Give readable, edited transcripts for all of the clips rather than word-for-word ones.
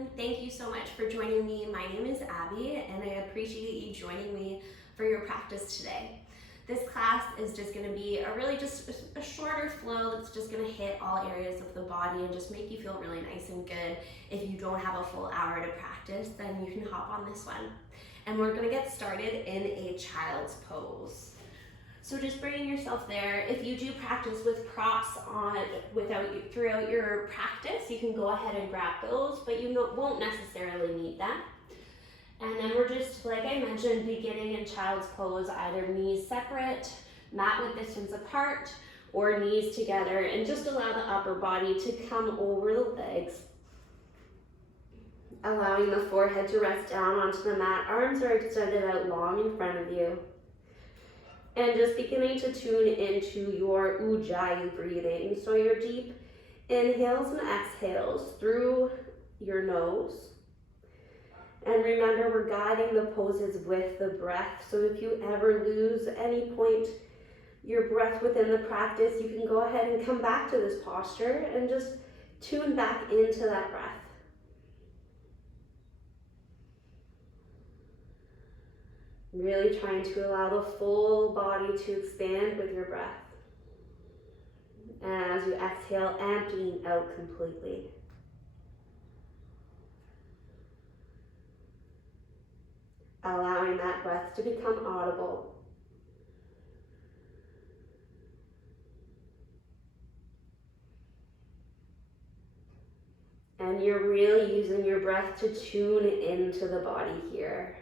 everyone. Thank you so much for joining me. My name is Abby and I appreciate you joining me for your practice today. This class is just going to be a shorter flow that's just going to hit all areas of the body and just make you feel really nice and good. If you don't have a full hour to practice, then you can hop on this one. And we're going to get started in a child's pose. So just bringing yourself there. If you do practice with props on throughout your practice, you can go ahead and grab those, but you won't necessarily need them. And then we're just, like I mentioned, beginning in child's pose, either knees separate, mat width distance apart, or knees together, and just allow the upper body to come over the legs. Allowing the forehead to rest down onto the mat. Arms are extended out long in front of you. And just beginning to tune into your Ujjayi breathing. So your deep inhales and exhales through your nose. And remember, we're guiding the poses with the breath. So if you ever lose any point your breath within the practice, you can go ahead and come back to this posture and just tune back into that breath. Really trying to allow the full body to expand with your breath. And as you exhale, emptying out completely. Allowing that breath to become audible. And you're really using your breath to tune into the body here.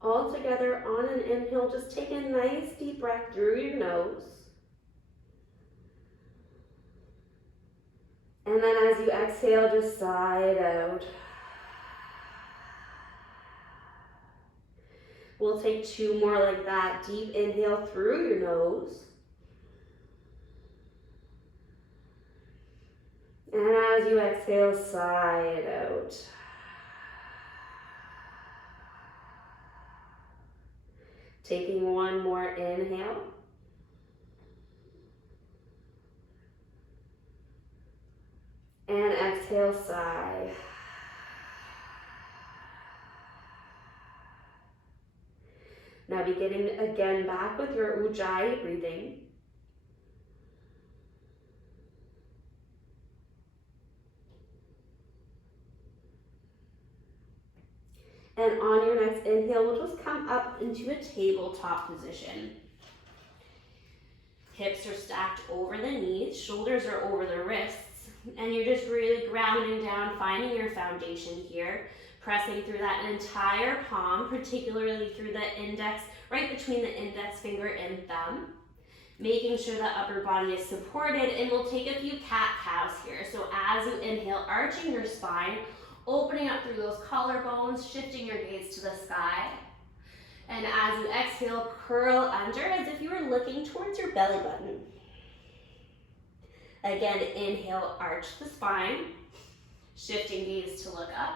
All together on an inhale, just take a nice deep breath through your nose. And then as you exhale, just sigh it out. We'll take two more like that. Deep inhale through your nose. And as you exhale, sigh it out. Taking one more inhale. And exhale, sigh. Now beginning again back with your Ujjayi breathing. And on your next inhale, we'll just come up into a tabletop position. Hips are stacked over the knees, shoulders are over the wrists, and you're just really grounding down, finding your foundation here, pressing through that entire palm, particularly through the index, right between the index finger and thumb, making sure the upper body is supported, and we'll take a few cat-cows here. So as you inhale, arching your spine, opening up through those collarbones, shifting your gaze to the sky. And as you exhale, curl under as if you were looking towards your belly button. Again, inhale, arch the spine, shifting gaze to look up.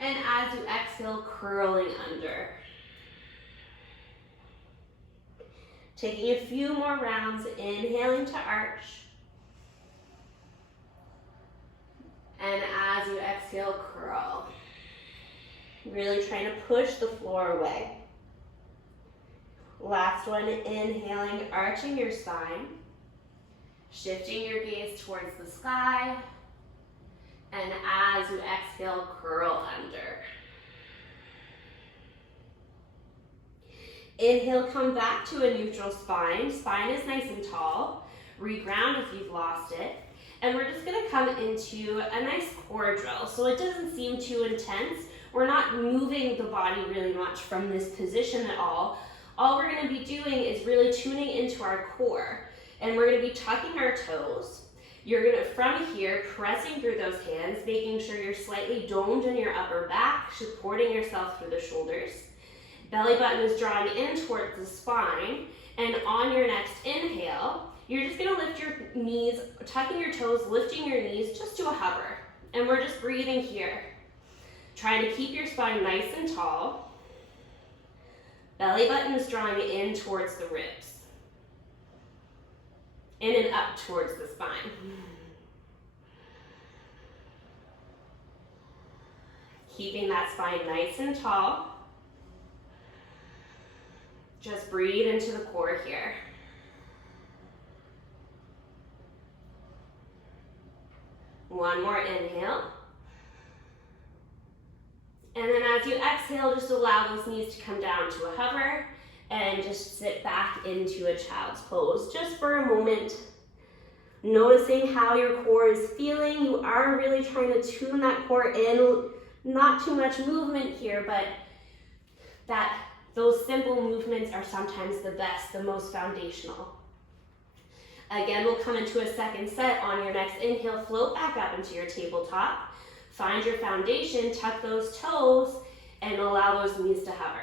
And as you exhale, curling under. Taking a few more rounds, inhaling to arch. And as you exhale, curl. Really trying to push the floor away. Last one, inhaling, arching your spine. Shifting your gaze towards the sky. And as you exhale, curl under. Inhale, come back to a neutral spine. Spine is nice and tall. Reground if you've lost it. And we're just gonna come into a nice core drill. So it doesn't seem too intense. We're not moving the body really much from this position at all. All we're gonna be doing is really tuning into our core. And we're gonna be tucking our toes. You're gonna, from here, pressing through those hands, making sure you're slightly domed in your upper back, supporting yourself through the shoulders. Belly button is drawing in towards the spine. And on your next inhale, you're just gonna lift your knees, tucking your toes, lifting your knees just to a hover. And we're just breathing here. Trying to keep your spine nice and tall. Belly button is drawing in towards the ribs. In and up towards the spine. Keeping that spine nice and tall. Just breathe into the core here. One more inhale. And then as you exhale, just allow those knees to come down to a hover and just sit back into a child's pose just for a moment. Noticing how your core is feeling. You are really trying to tune that core in. Not too much movement here, but those simple movements are sometimes the best, the most foundational. Again, we'll come into a second set. On your next inhale, float back up into your tabletop. Find your foundation, tuck those toes, and allow those knees to hover.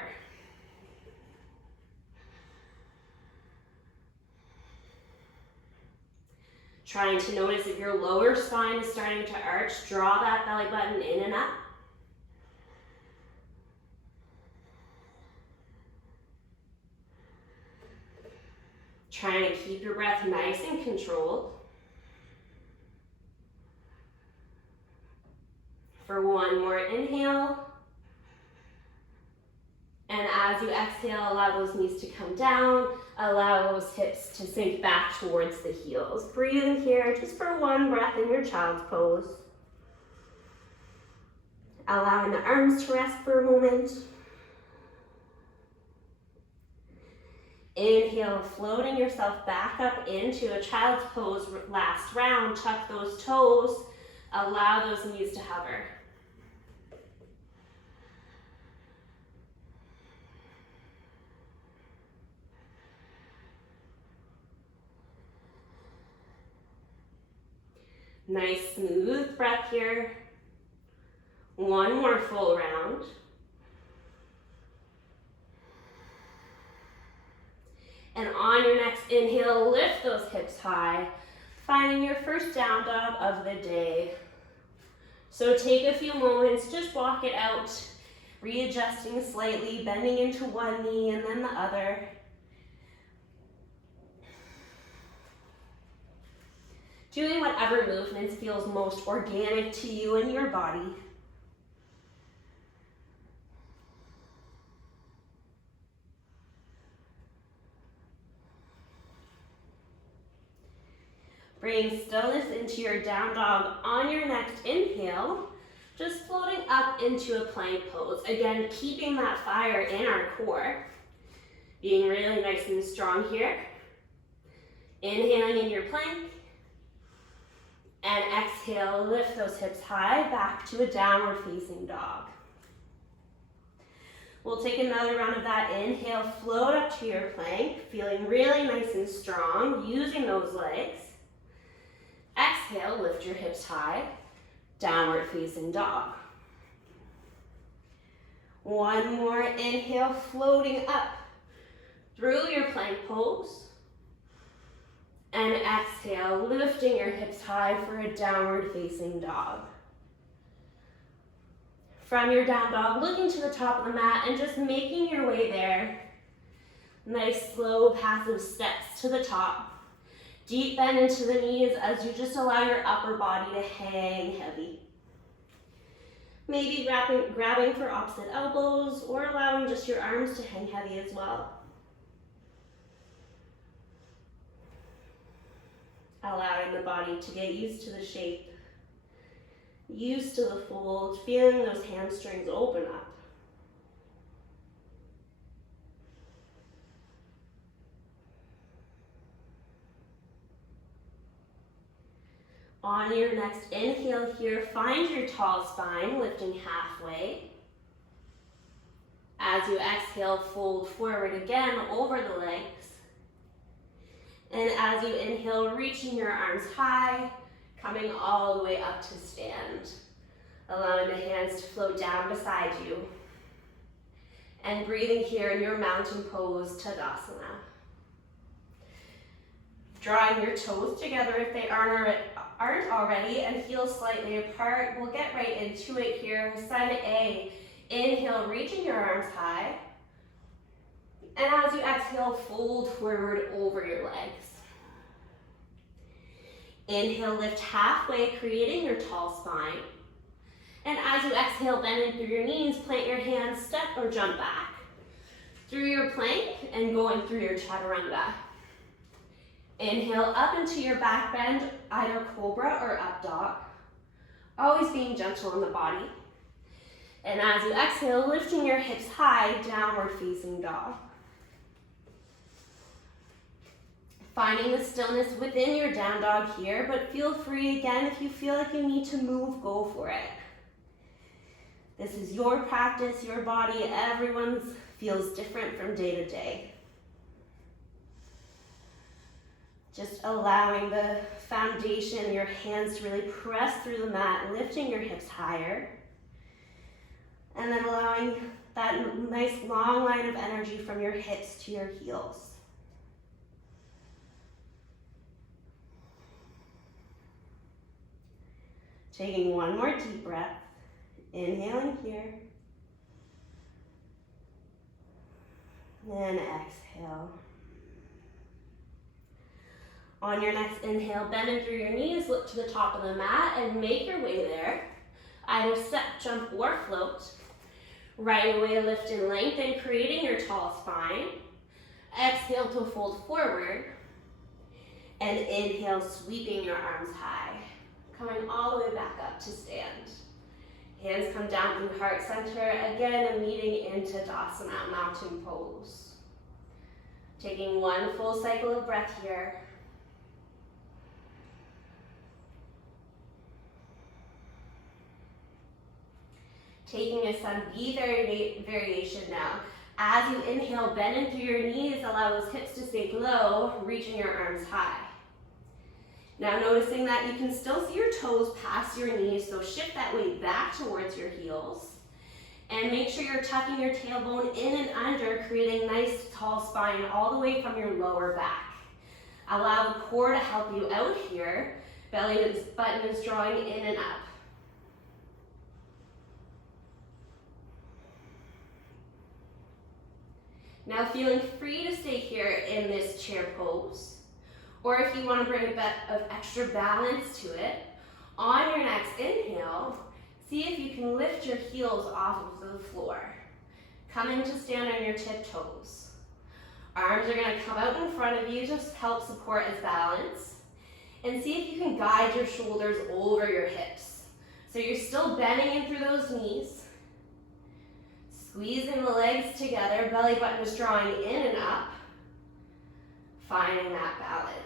Trying to notice if your lower spine is starting to arch, draw that belly button in and up. Trying to keep your breath nice and controlled. For one more inhale. And as you exhale, allow those knees to come down. Allow those hips to sink back towards the heels. Breathing here just for one breath in your child's pose. Allowing the arms to rest for a moment. Inhale, floating yourself back up into a child's pose. Last round, tuck those toes. Allow those knees to hover. Nice smooth breath here. One more full round. And on your next inhale, lift those hips high, finding your first down dog of the day. So take a few moments, just walk it out, readjusting slightly, bending into one knee and then the other. Doing whatever movements feels most organic to you and your body. Bring stillness into your down dog. On your next inhale, just floating up into a plank pose. Again, keeping that fire in our core. Being really nice and strong here. Inhaling in your plank. And exhale, lift those hips high, back to a downward facing dog. We'll take another round of that. Inhale, float up to your plank, feeling really nice and strong, using those legs. Exhale, lift your hips high, downward facing dog. One more inhale, floating up through your plank pose. And exhale, lifting your hips high for a downward facing dog. From your down dog, looking to the top of the mat and just making your way there. Nice, slow, passive steps to the top. Deep bend into the knees as you just allow your upper body to hang heavy. Maybe grabbing for opposite elbows or allowing just your arms to hang heavy as well. Allowing the body to get used to the shape, used to the fold, feeling those hamstrings open up. On your next inhale here, find your tall spine, lifting halfway. As you exhale, fold forward again over the legs. And as you inhale, reaching your arms high, coming all the way up to stand. Allowing the hands to float down beside you. And breathing here in your mountain pose, Tadasana. Drawing your toes together if they aren't already, and heels slightly apart. We'll get right into it here. Sun A. Inhale, reaching your arms high. And as you exhale, fold forward over your legs. Inhale, lift halfway, creating your tall spine. And as you exhale, bend in through your knees, plant your hands, step or jump back. Through your plank and going through your chaturanga. Inhale up into your back bend, either cobra or up dog. Always being gentle on the body. And as you exhale, lifting your hips high, downward facing dog. Finding the stillness within your down dog here, but feel free again if you feel like you need to move, go for it. This is your practice, your body. Everyone's feels different from day to day. Just allowing the foundation, your hands to really press through the mat, lifting your hips higher. And then allowing that nice long line of energy from your hips to your heels. Taking one more deep breath. Inhaling here. And exhale. On your next inhale, bend in through your knees, look to the top of the mat and make your way there. Either step, jump, or float. Right away, lift and lengthen, creating your tall spine. Exhale to fold forward. And inhale, sweeping your arms high. Coming all the way back up to stand. Hands come down through heart center. Again, meeting into Tadasana, mountain pose. Taking one full cycle of breath here. Taking a Sun B variation now. As you inhale, bend in through your knees, allow those hips to stay low, reaching your arms high. Now noticing that you can still see your toes past your knees, so shift that weight back towards your heels. And make sure you're tucking your tailbone in and under, creating nice tall spine all the way from your lower back. Allow the core to help you out here. Belly button is drawing in and up. Now feeling free to stay here in this chair pose. Or if you want to bring a bit of extra balance to it, on your next inhale, see if you can lift your heels off of the floor. Coming to stand on your tiptoes. Arms are going to come out in front of you, just help support as balance. And see if you can guide your shoulders over your hips. So you're still bending in through those knees. Squeezing the legs together, belly button is drawing in and up. Finding that balance.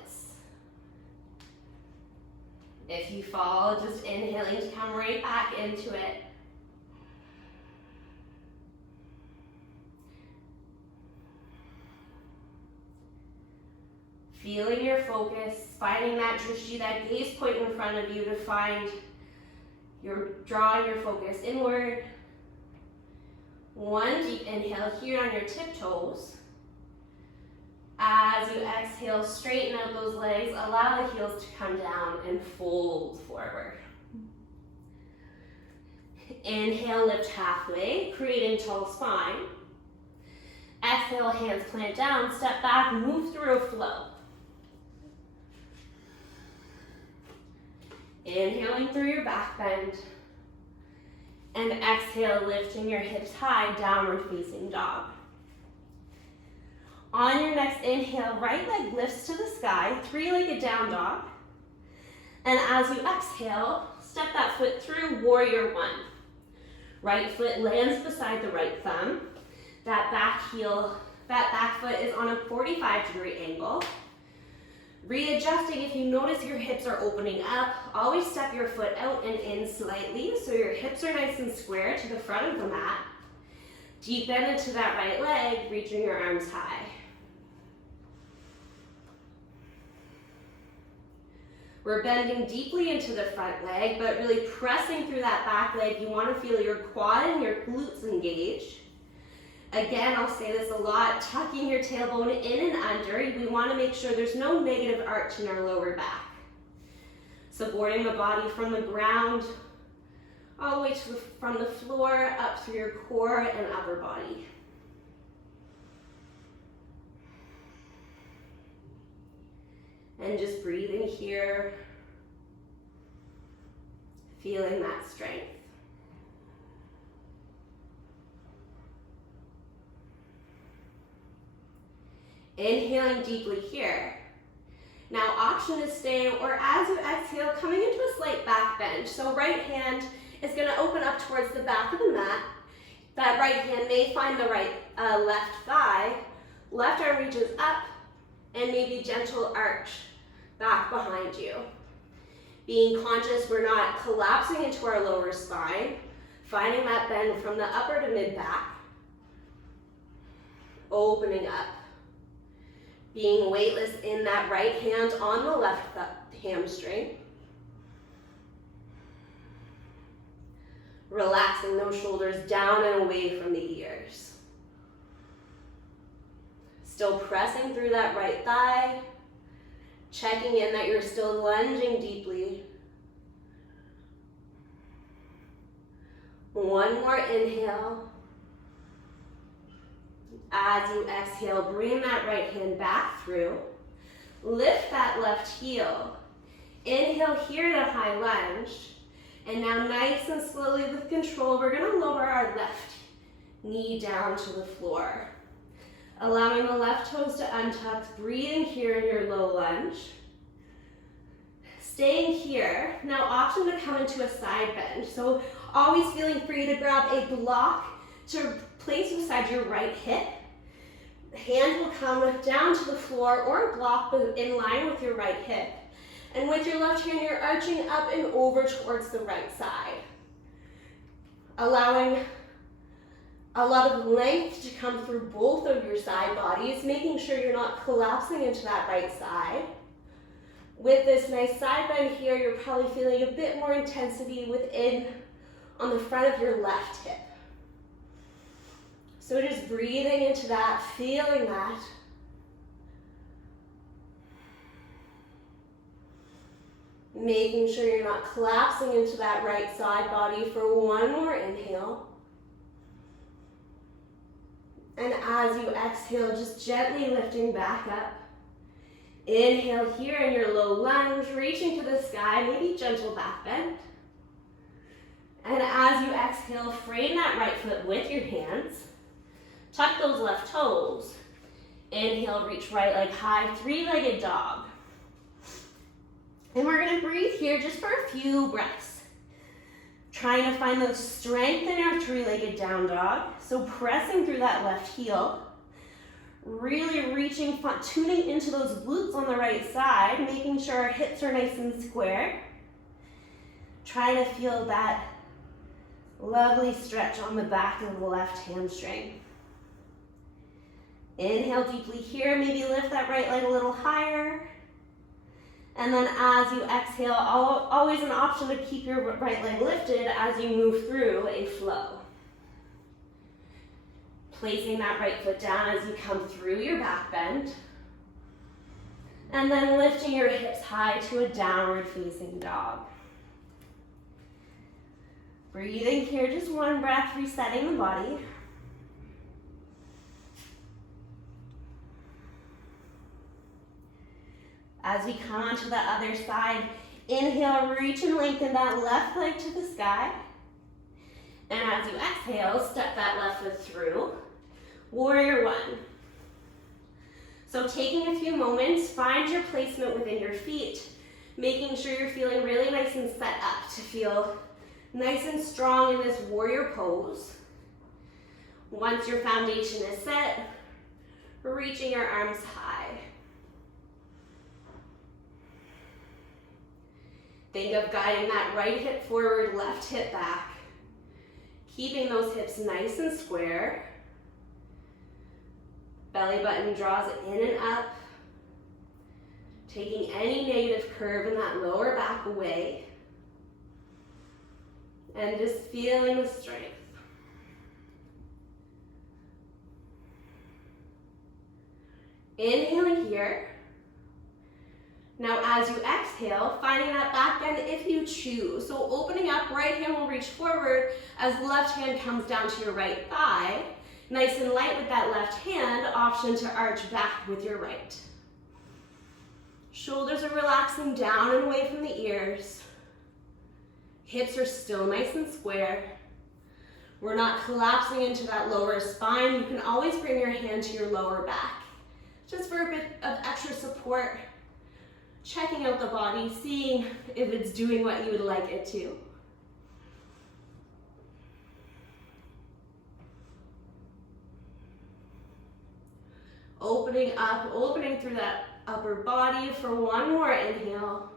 If you fall, just inhaling to come right back into it. Feeling your focus, finding that drishti, that gaze point in front of you to find your drawing your focus inward. One deep inhale here on your tiptoes. As you exhale, straighten out those legs, allow the heels to come down and fold forward. Inhale, lift halfway, creating tall spine. Exhale, hands plant down, step back, move through a flow. Inhaling through your back bend. And exhale, lifting your hips high, downward facing dog. On your next inhale, right leg lifts to the sky, three-legged down dog. And as you exhale, step that foot through, warrior one. Right foot lands beside the right thumb. That back foot is on a 45-degree angle. Readjusting, if you notice your hips are opening up, always step your foot out and in slightly so your hips are nice and square to the front of the mat. Deep bend into that right leg, reaching your arms high. We're bending deeply into the front leg, but really pressing through that back leg. You want to feel your quad and your glutes engage. Again, I'll say this a lot, tucking your tailbone in and under. We want to make sure there's no negative arch in our lower back. Supporting the body from the ground, all the way from the floor, up through your core and upper body. And just breathing here, feeling that strength. Inhaling deeply here. Now, option to stay, or as you exhale, coming into a slight back bend. So right hand is going to open up towards the back of the mat. That right hand may find the left thigh. Left arm reaches up, and maybe gentle arch back behind you. Being conscious we're not collapsing into our lower spine, finding that bend from the upper to mid back, opening up. Being weightless in that right hand on the left hamstring. Relaxing those shoulders down and away from the ears. Still pressing through that right thigh. Checking in that you're still lunging deeply. One more inhale. As you exhale, bring that right hand back through. Lift that left heel. Inhale here to high lunge. And now nice and slowly with control, we're going to lower our left knee down to the floor. Allowing the left toes to untuck, breathing here in your low lunge. Staying here. Now option to come into a side bend. So always feeling free to grab a block to place beside your right hip. Hand will come down to the floor or a block in line with your right hip. And with your left hand, you're arching up and over towards the right side. Allowing a lot of length to come through both of your side bodies, making sure you're not collapsing into that right side. With this nice side bend here, you're probably feeling a bit more intensity within on the front of your left hip. So just breathing into that, feeling that. Making sure you're not collapsing into that right side body for one more inhale. And as you exhale, just gently lifting back up. Inhale here in your low lunge, reaching to the sky, maybe gentle back bend. And as you exhale, frame that right foot with your hands. Tuck those left toes. Inhale, reach right leg high, three-legged dog. And we're going to breathe here just for a few breaths. Trying to find the strength in our three-legged down dog. So pressing through that left heel. Really reaching, tuning into those glutes on the right side, making sure our hips are nice and square. Trying to feel that lovely stretch on the back of the left hamstring. Inhale deeply here, maybe lift that right leg a little higher. And then as you exhale, always an option to keep your right leg lifted as you move through a flow. Placing that right foot down as you come through your back bend. And then lifting your hips high to a downward facing dog. Breathing here, just one breath, resetting the body. As we come onto the other side, inhale, reach and lengthen that left leg to the sky. And as you exhale, step that left foot through. Warrior one. So taking a few moments, find your placement within your feet, making sure you're feeling really nice and set up to feel nice and strong in this warrior pose. Once your foundation is set, reaching your arms high. Think of guiding that right hip forward, left hip back. Keeping those hips nice and square. Belly button draws in and up. Taking any negative curve in that lower back away. And just feeling the strength. Inhaling here. Now as you exhale, finding that back bend if you choose. So opening up, right hand will reach forward as left hand comes down to your right thigh. Nice and light with that left hand, option to arch back with your right. Shoulders are relaxing down and away from the ears. Hips are still nice and square. We're not collapsing into that lower spine. You can always bring your hand to your lower back, just for a bit of extra support. Checking out the body, seeing if it's doing what you would like it to. Opening up, opening through that upper body for one more inhale.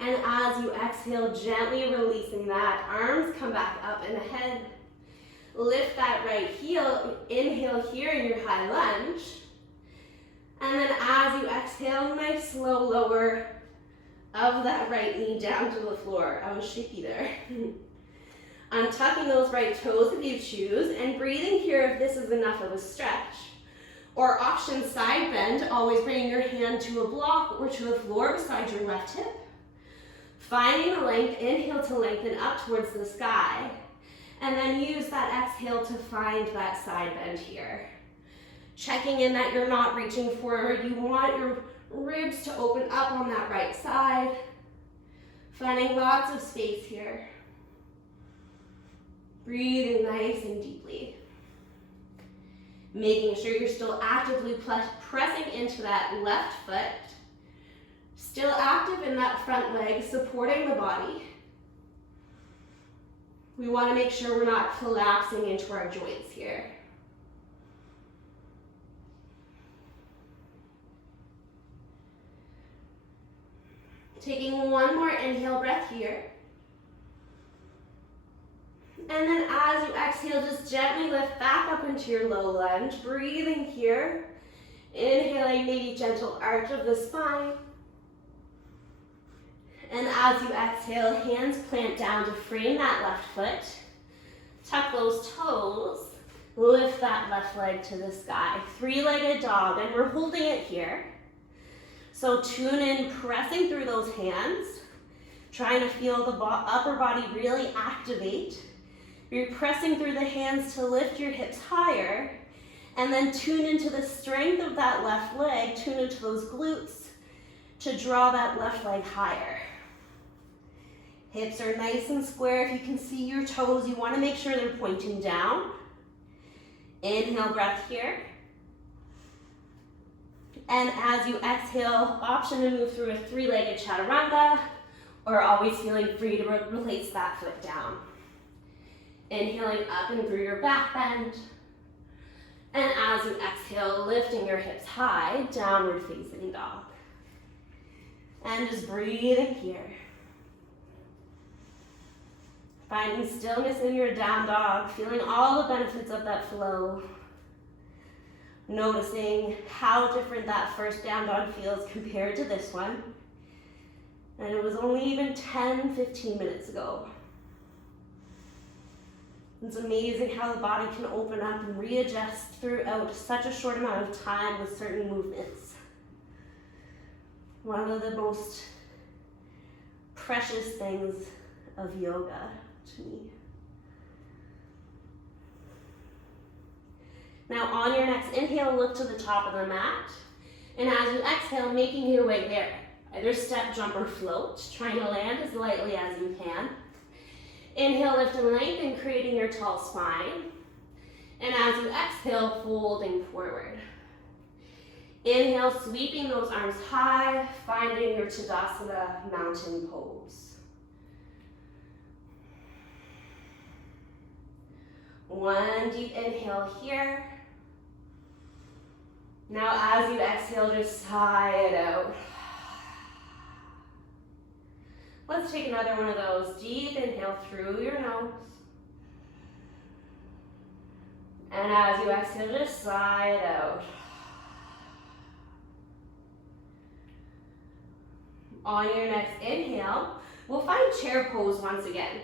And as you exhale, gently releasing that, arms come back up and ahead. Lift that right heel, inhale here in your high lunge. And then as you exhale, nice slow lower of that right knee down to the floor. I was shaky there. Untucking those right toes if you choose, and breathing here if this is enough of a stretch. Or option side bend, always bringing your hand to a block or to the floor beside your left hip. Finding the length, inhale to lengthen up towards the sky. And then use that exhale to find that side bend here. Checking in that you're not reaching forward. You want your ribs to open up on that right side. Finding lots of space here. Breathing nice and deeply. Making sure you're still actively pressing into that left foot. Still active in that front leg, supporting the body. We want to make sure we're not collapsing into our joints here. Taking one more inhale breath here. And then as you exhale, just gently lift back up into your low lunge. Breathing here. Inhaling, maybe gentle arch of the spine. And as you exhale, hands plant down to frame that left foot. Tuck those toes. Lift that left leg to the sky. Three-legged dog, and we're holding it here. So tune in, pressing through those hands. Trying to feel the upper body really activate. You're pressing through the hands to lift your hips higher. And then tune into the strength of that left leg. Tune into those glutes to draw that left leg higher. Hips are nice and square. If you can see your toes, you want to make sure they're pointing down. Inhale, breath here. And as you exhale, option to move through a three-legged chaturanga, or always feeling free to release that foot down. Inhaling up and through your back bend. And as you exhale, lifting your hips high, downward facing dog. And just breathing here. Finding stillness in your down dog, feeling all the benefits of that flow. Noticing how different that first down dog feels compared to this one. And it was only even 10-15 minutes ago. It's amazing how the body can open up and readjust throughout such a short amount of time with certain movements. One of the most precious things of yoga to me. Now on your next inhale, look to the top of the mat. And as you exhale, making your way there. Either step, jump, or float, trying to land as lightly as you can. Inhale, lift and lengthen, creating your tall spine. And as you exhale, folding forward. Inhale, sweeping those arms high, finding your Tadasana mountain pose. One deep inhale here. Now as you exhale, just sigh it out. Let's take another one of those. Deep inhale through your nose. And as you exhale, just sigh it out. On your next inhale, we'll find chair pose once again.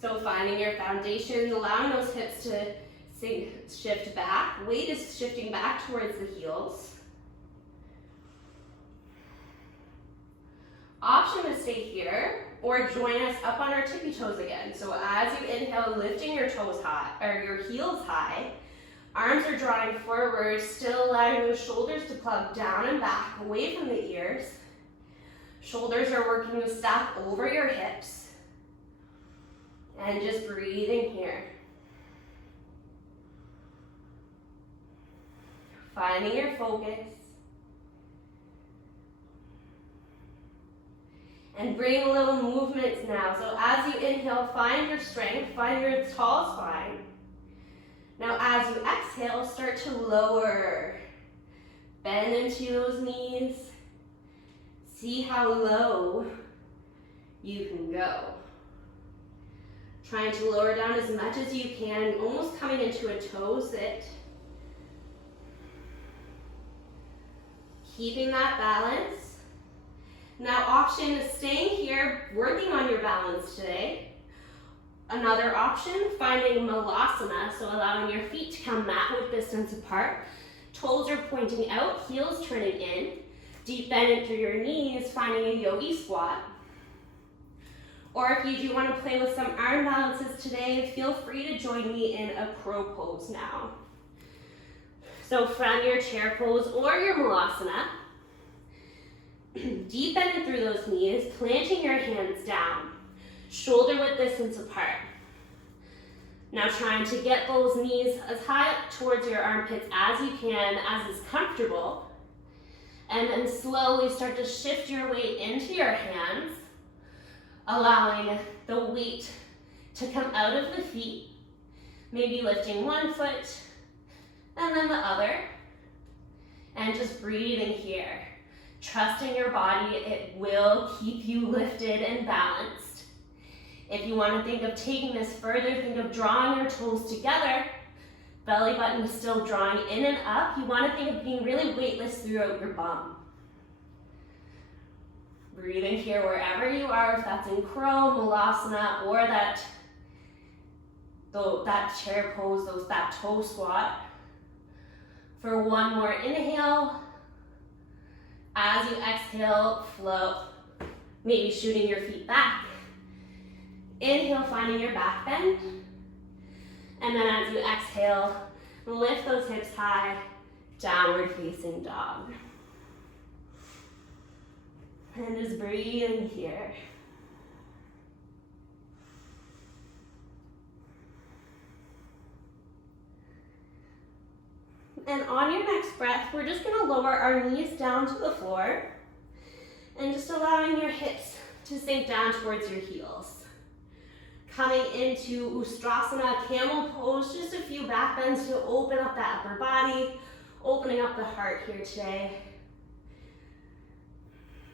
So finding your foundation, allowing those hips to Shift back. Weight is shifting back towards the heels. Option to stay here or join us up on our tippy toes again. So as you inhale, lifting your toes high, or your heels high, arms are drawing forward, still allowing those shoulders to plug down and back, away from the ears. Shoulders are working to stack over your hips. And just breathing here. Finding your focus. And bring a little movements now. So as you inhale, find your strength, find your tall spine. Now as you exhale, start to lower. Bend into those knees. See how low you can go. Trying to lower down as much as you can, almost coming into a toe sit. Keeping that balance. Now option is staying here, working on your balance today. Another option, finding Malasana, so allowing your feet to come mat width distance apart. Toes are pointing out, heels turning in. Deep bend into your knees, finding a yogi squat. Or if you do want to play with some arm balances today, feel free to join me in a crow pose now. So from your chair pose or your Malasana, deep bending through those knees, planting your hands down, shoulder width distance apart. Now trying to get those knees as high up towards your armpits as you can, as is comfortable. And then slowly start to shift your weight into your hands, allowing the weight to come out of the feet, maybe lifting one foot and then the other, and just breathing here. Trusting your body, it will keep you lifted and balanced. If you want to think of taking this further, think of drawing your toes together. Belly button is still drawing in and up. You want to think of being really weightless throughout your bum. Breathing here wherever you are, if that's in crow, Malasana, or that chair pose, that toe squat. For one more inhale. As you exhale, flow. Maybe shooting your feet back. Inhale, finding your back bend. And then as you exhale, lift those hips high, downward facing dog. And just breathing here. And on your next breath, we're just going to lower our knees down to the floor and just allowing your hips to sink down towards your heels. Coming into Ustrasana, camel pose, just a few back bends to open up that upper body, opening up the heart here today.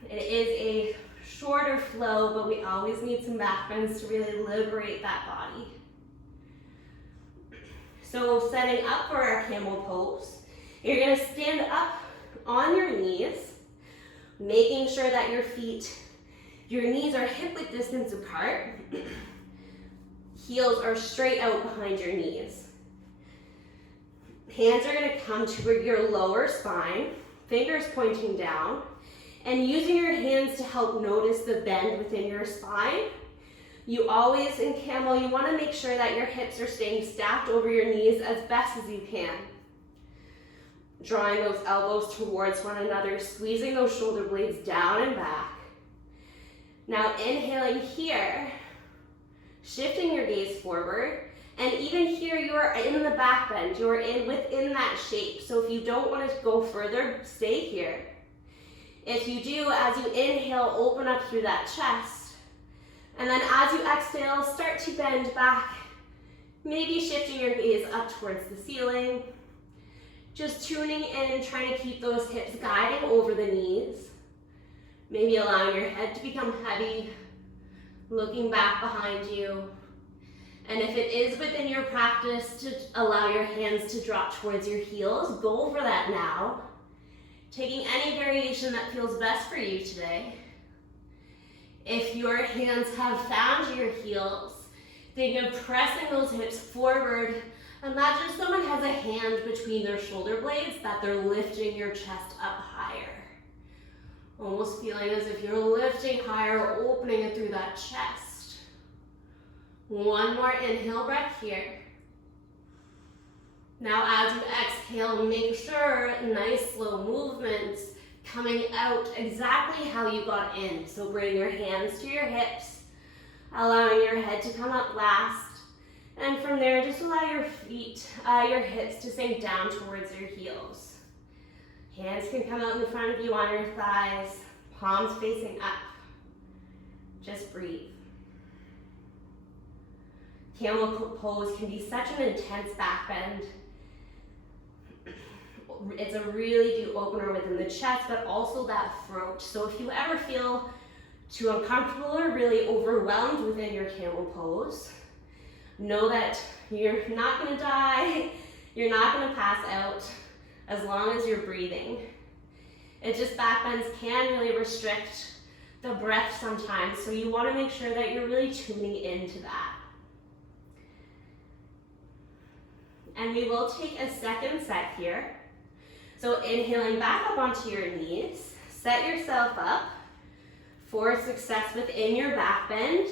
It is a shorter flow, but we always need some back bends to really liberate that body. So setting up for our camel pose, you're going to stand up on your knees, making sure that your knees are hip width distance apart. Heels are straight out behind your knees. Hands are going to come to your lower spine, fingers pointing down, and using your hands to help notice the bend within your spine. You always, in camel, you want to make sure that your hips are staying stacked over your knees as best as you can. Drawing those elbows towards one another, squeezing those shoulder blades down and back. Now inhaling here, shifting your gaze forward, and even here you are in the back bend, you are within that shape. So if you don't want to go further, stay here. If you do, as you inhale, open up through that chest. And then as you exhale, start to bend back, maybe shifting your gaze up towards the ceiling. Just tuning in, trying to keep those hips guiding over the knees. Maybe allowing your head to become heavy, looking back behind you. And if it is within your practice to allow your hands to drop towards your heels, go over that now. Taking any variation that feels best for you today. If your hands have found your heels, think of pressing those hips forward, Imagine someone has a hand between their shoulder blades that they're lifting your chest up higher. Almost feeling as if you're lifting higher, opening it through that chest. One more inhale breath here. Now as you exhale, make sure nice slow movements coming out exactly how you got in. So bring your hands to your hips, allowing your head to come up last. And from there, just allow your feet, your hips to sink down towards your heels. Hands can come out in front of you on your thighs, palms facing up. Just breathe. Camel pose can be such an intense back bend. It's a really deep opener within the chest, but also that throat. So if you ever feel too uncomfortable or really overwhelmed within your camel pose, know that you're not going to die, you're not going to pass out as long as you're breathing. It just back bends can really restrict the breath sometimes, so you want to make sure that you're really tuning into that. And we will take a second set here. So inhaling back up onto your knees, set yourself up for success within your back bend.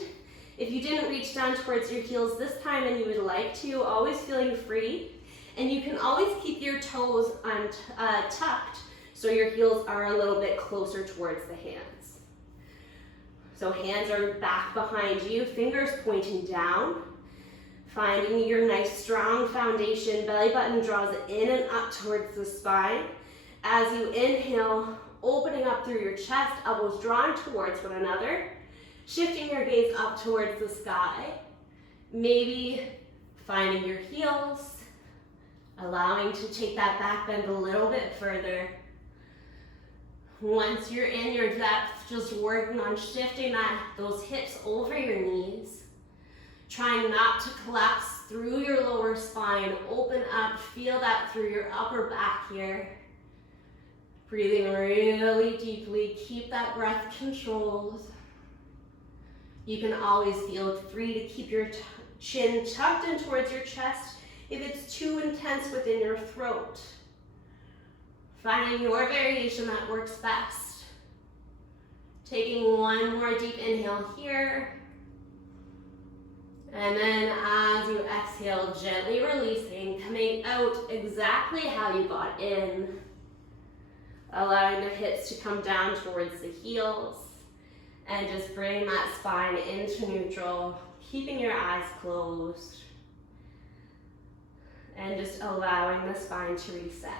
If you didn't reach down towards your heels this time and you would like to, always feeling free. And you can always keep your toes tucked so your heels are a little bit closer towards the hands. So hands are back behind you, fingers pointing down. Finding your nice strong foundation, belly button draws in and up towards the spine. As you inhale, opening up through your chest, elbows drawing towards one another. Shifting your gaze up towards the sky. Maybe finding your heels, allowing to take that back bend a little bit further. Once you're in your depth, just working on shifting those hips over your knees. Trying not to collapse through your lower spine. Open up, feel that through your upper back here. Breathing really deeply, keep that breath controlled. You can always feel free to keep your chin tucked in towards your chest if it's too intense within your throat. Finding your variation that works best. Taking one more deep inhale here. And then as you exhale, gently releasing, coming out exactly how you got in. Allowing the hips to come down towards the heels. And just bring that spine into neutral, keeping your eyes closed. And just allowing the spine to reset.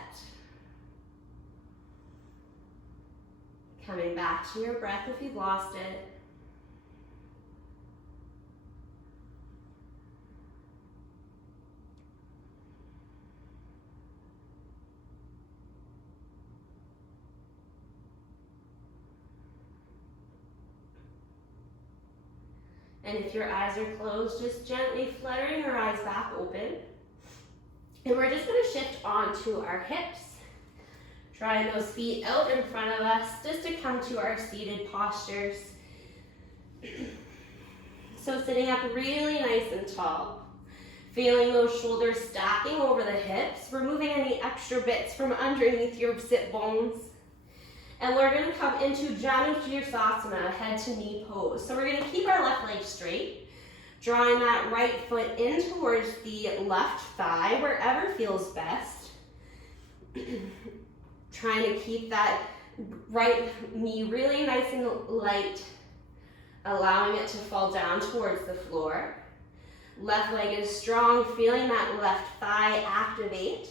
Coming back to your breath if you've lost it. And if your eyes are closed, just gently fluttering your eyes back open. And we're just going to shift onto our hips. Drawing those feet out in front of us just to come to our seated postures. So sitting up really nice and tall. Feeling those shoulders stacking over the hips, removing any extra bits from underneath your sit bones. And we're going to come into Vinyasa, head to knee pose. So we're going to keep our left leg straight, drawing that right foot in towards the left thigh, wherever feels best. Trying to keep that right knee really nice and light, allowing it to fall down towards the floor. Left leg is strong, feeling that left thigh activate.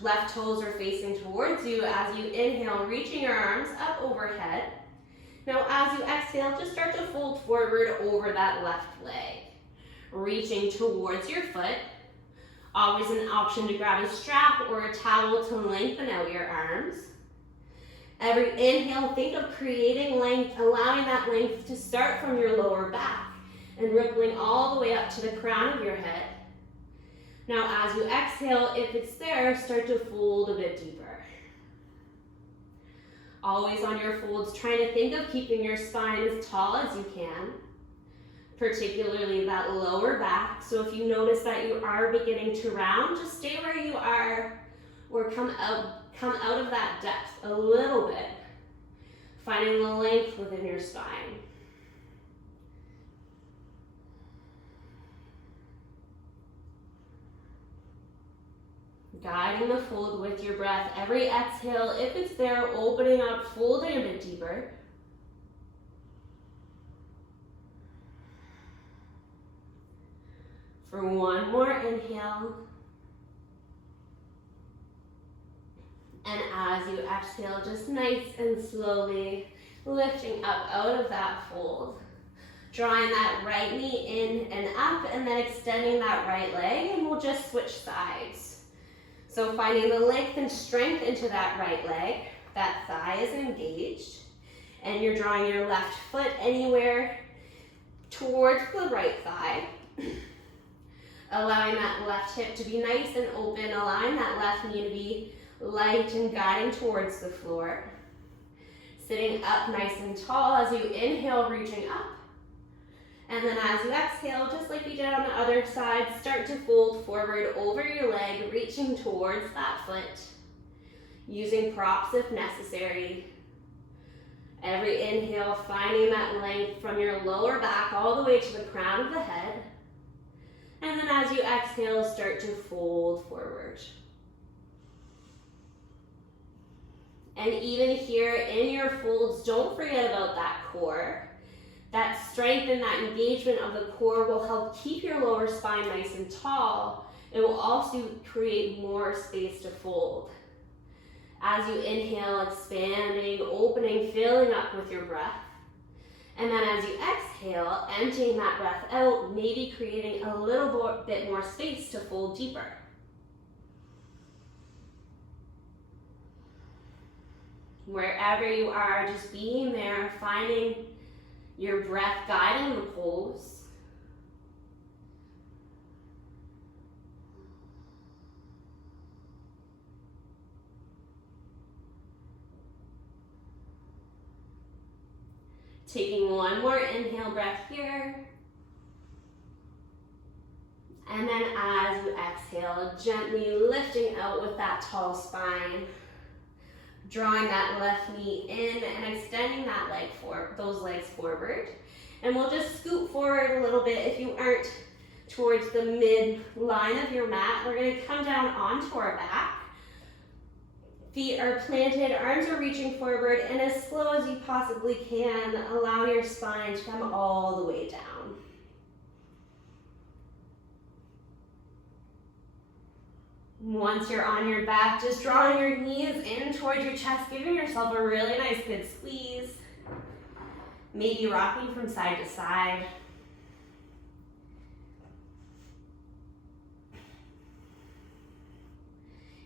Left toes are facing towards you as you inhale, reaching your arms up overhead. Now as you exhale, just start to fold forward over that left leg. Reaching towards your foot. Always an option to grab a strap or a towel to lengthen out your arms. Every inhale, think of creating length, allowing that length to start from your lower back and rippling all the way up to the crown of your head. Now as you exhale, if it's there, start to fold a bit deeper. Always on your folds, trying to think of keeping your spine as tall as you can. particularly that lower back. So if you notice that you are beginning to round, just stay where you are or come out of that depth a little bit, finding the length within your spine. Guiding the fold with your breath. Every exhale, if it's there, opening up, folding a bit deeper. For one more inhale. And as you exhale, just nice and slowly lifting up out of that fold. Drawing that right knee in and up, and then extending that right leg, and we'll just switch sides. So finding the length and strength into that right leg, that thigh is engaged, and you're drawing your left foot anywhere towards the right thigh. Allowing that left hip to be nice and open, allowing that left knee to be light and guiding towards the floor. Sitting up nice and tall as you inhale, reaching up. And then as you exhale, just like you did on the other side, start to fold forward over your leg, reaching towards that foot, using props if necessary. Every inhale, finding that length from your lower back all the way to the crown of the head. And then as you exhale, start to fold forward. And even here in your folds, don't forget about that core. That strength and that engagement of the core will help keep your lower spine nice and tall. It will also create more space to fold. As you inhale, expanding, opening, filling up with your breath. And then as you exhale, emptying that breath out, maybe creating a little bit more space to fold deeper. Wherever you are, just being there, finding your breath guiding the pose. Taking one more inhale breath here. And then as you exhale, gently lifting out with that tall spine. Drawing that left knee in and extending that those legs forward. And we'll just scoot forward a little bit. If you aren't towards the mid line of your mat, we're going to come down onto our back. Feet are planted, arms are reaching forward, and as slow as you possibly can, allow your spine to come all the way down. Once you're on your back, just drawing your knees in towards your chest, giving yourself a really nice good squeeze. Maybe rocking from side to side.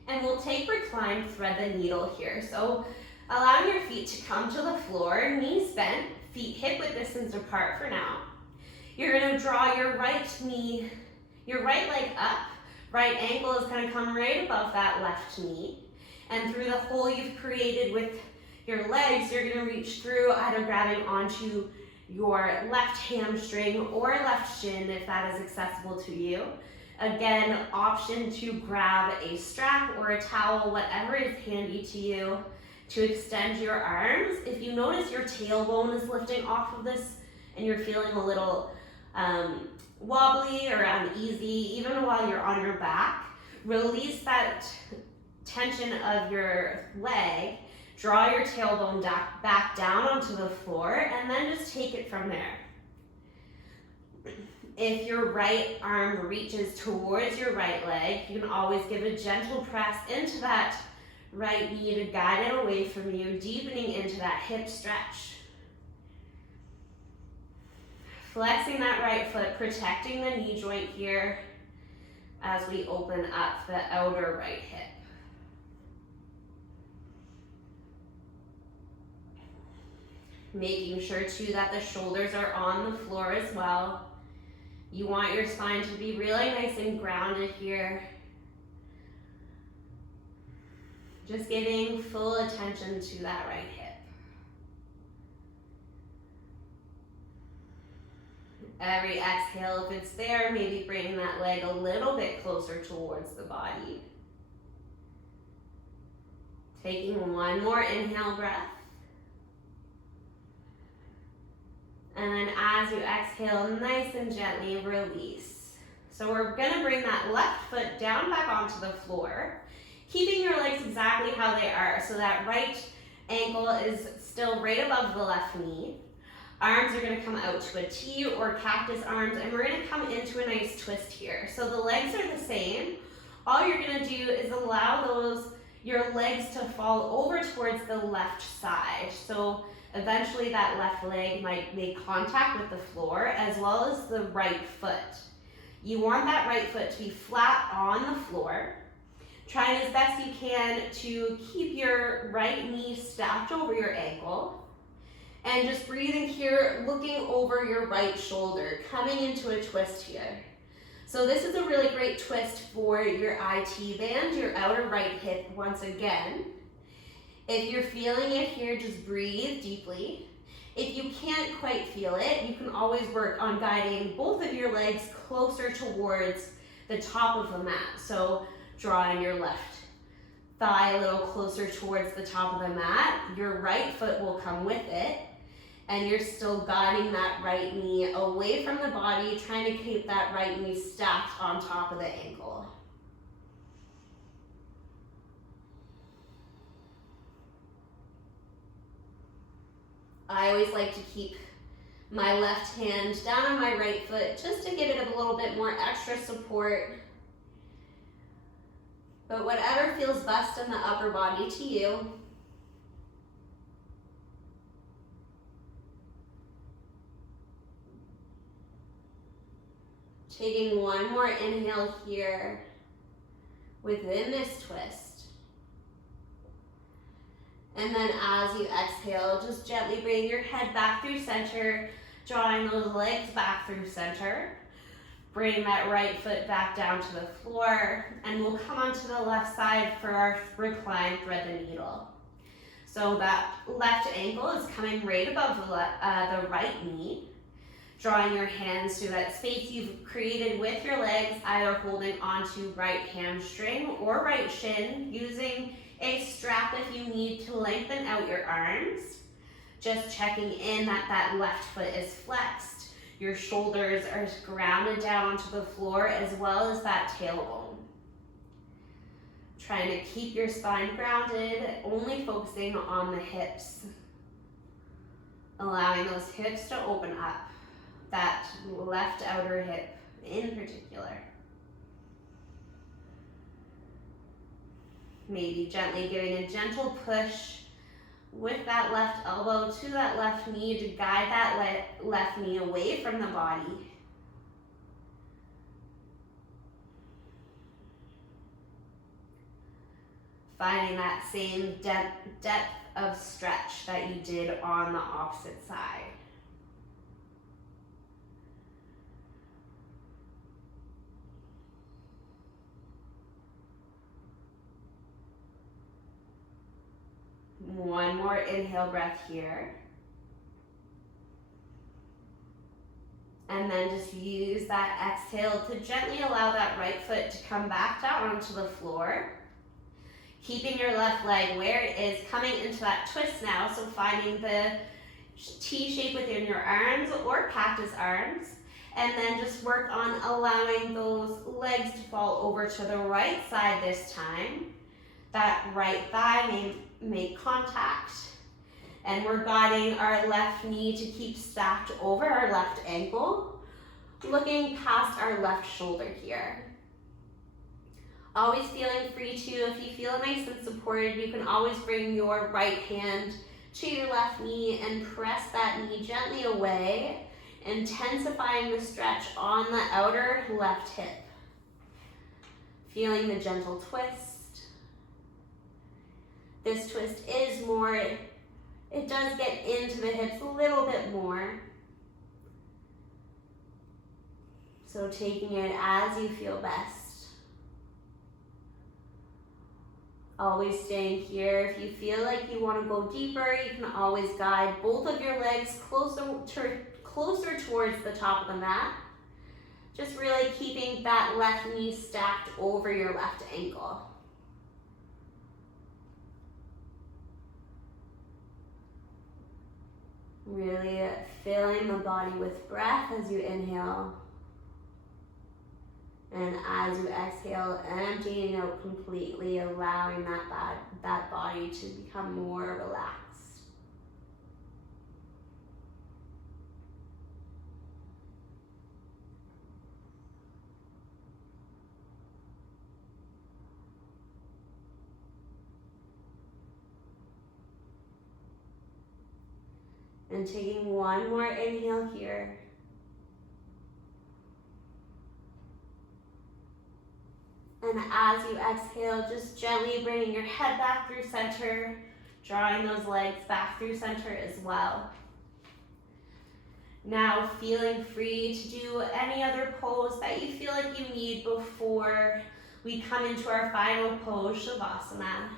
And we'll take recline, thread the needle here. So allowing your feet to come to the floor, knees bent, feet hip width distance apart for now. You're gonna draw your right leg up. Right ankle is going to come right above that left knee. And through the hole you've created with your legs, you're going to reach through, either grabbing onto your left hamstring or left shin if that is accessible to you. Again, option to grab a strap or a towel, whatever is handy to you, to extend your arms. If you notice your tailbone is lifting off of this and you're feeling a little wobbly or uneasy, even while you're on your back, release that tension of your leg, draw your tailbone back down onto the floor, and then just take it from there. If your right arm reaches towards your right leg, you can always give a gentle press into that right knee to guide it away from you, deepening into that hip stretch. Flexing that right foot, protecting the knee joint here as we open up the outer right hip. Making sure too that the shoulders are on the floor as well. You want your spine to be really nice and grounded here. Just giving full attention to that right hip. Every exhale, if it's there, maybe bringing that leg a little bit closer towards the body. Taking one more inhale breath. And then as you exhale, nice and gently release. So we're gonna bring that left foot down back onto the floor, keeping your legs exactly how they are. So that right ankle is still right above the left knee. Arms are gonna come out to a T or cactus arms, and we're gonna come into a nice twist here. So the legs are the same. All you're gonna do is allow your legs to fall over towards the left side. So eventually that left leg might make contact with the floor as well as the right foot. You want that right foot to be flat on the floor. Trying as best you can to keep your right knee stacked over your ankle. And just breathing here, looking over your right shoulder, coming into a twist here. So this is a really great twist for your IT band, your outer right hip once again. If you're feeling it here, just breathe deeply. If you can't quite feel it, you can always work on guiding both of your legs closer towards the top of the mat. So drawing your left thigh a little closer towards the top of the mat. Your right foot will come with it. And you're still guiding that right knee away from the body, trying to keep that right knee stacked on top of the ankle. I always like to keep my left hand down on my right foot just to give it a little bit more extra support. But whatever feels best in the upper body to you. Taking one more inhale here within this twist. And then as you exhale, just gently bring your head back through center, drawing those legs back through center. Bring that right foot back down to the floor, and we'll come onto the left side for our recline thread the needle. So that left ankle is coming right above the right knee. Drawing your hands to that space you've created with your legs, either holding onto right hamstring or right shin, using a strap if you need to lengthen out your arms. Just checking in that that left foot is flexed. Your shoulders are grounded down onto the floor as well as that tailbone. Trying to keep your spine grounded, only focusing on the hips. Allowing those hips to open up. That left outer hip in particular. Maybe gently giving a gentle push with that left elbow to that left knee to guide that left knee away from the body. Finding that same depth of stretch that you did on the opposite side. One more inhale breath here. And then just use that exhale to gently allow that right foot to come back down onto the floor. Keeping your left leg where it is, coming into that twist now. So finding the T shape within your arms or cactus arms. And then just work on allowing those legs to fall over to the right side this time. That right thigh may make contact. And we're guiding our left knee to keep stacked over our left ankle, looking past our left shoulder here. Always feeling free to, if you feel nice and supported, you can always bring your right hand to your left knee and press that knee gently away, intensifying the stretch on the outer left hip. Feeling the gentle twist. This twist is more, it does get into the hips a little bit more. So taking it as you feel best. Always staying here. If you feel like you want to go deeper, you can always guide both of your legs closer closer towards the top of the mat. Just really keeping that left knee stacked over your left ankle. Really filling the body with breath as you inhale. And as you exhale, emptying out completely, allowing that body to become more relaxed. And taking one more inhale here. And as you exhale, just gently bringing your head back through center, drawing those legs back through center as well. Now feeling free to do any other pose that you feel like you need before we come into our final pose, Shavasana.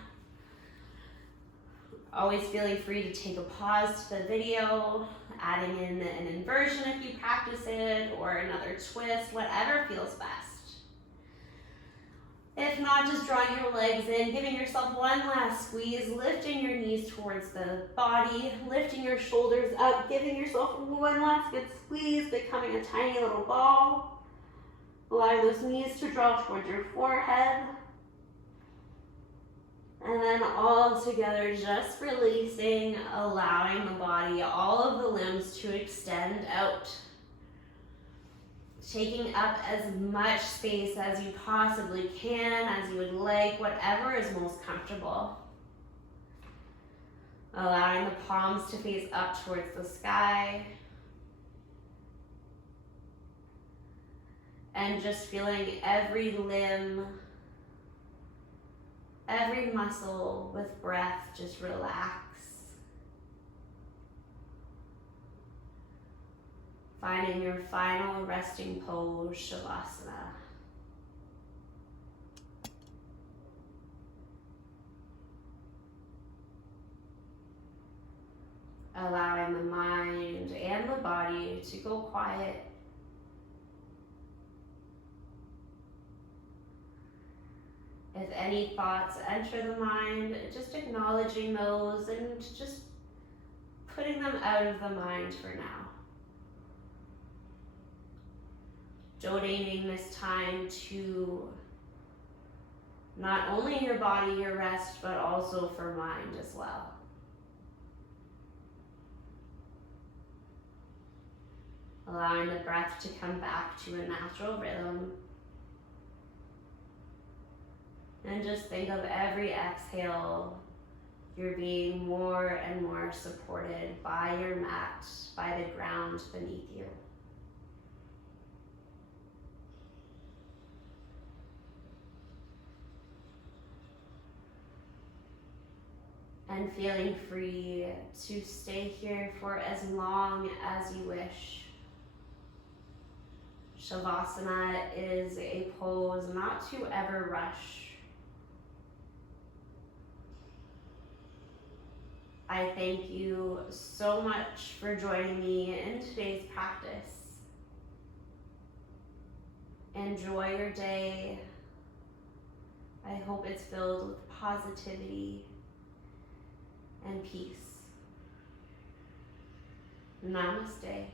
Always feeling free to take a pause to the video, adding in an inversion if you practice it, or another twist, whatever feels best. If not, just drawing your legs in, giving yourself one last squeeze, lifting your knees towards the body, lifting your shoulders up, giving yourself one last good squeeze, becoming a tiny little ball. Allowing those knees to draw towards your forehead. And then all together, just releasing, allowing the body, all of the limbs to extend out. Taking up as much space as you possibly can, as you would like, whatever is most comfortable. Allowing the palms to face up towards the sky. And just feeling every limb, every muscle with breath just relax. Finding your final resting pose, Shavasana. Allowing the mind and the body to go quiet. If any thoughts enter the mind, just acknowledging those and just putting them out of the mind for now. Donating this time to not only your body, your rest, but also for mind as well. Allowing the breath to come back to a natural rhythm. And just think of every exhale, you're being more and more supported by your mat, by the ground beneath you. And feeling free to stay here for as long as you wish. Shavasana is a pose not to ever rush. I thank you so much for joining me in today's practice. Enjoy your day. I hope it's filled with positivity and peace. Namaste.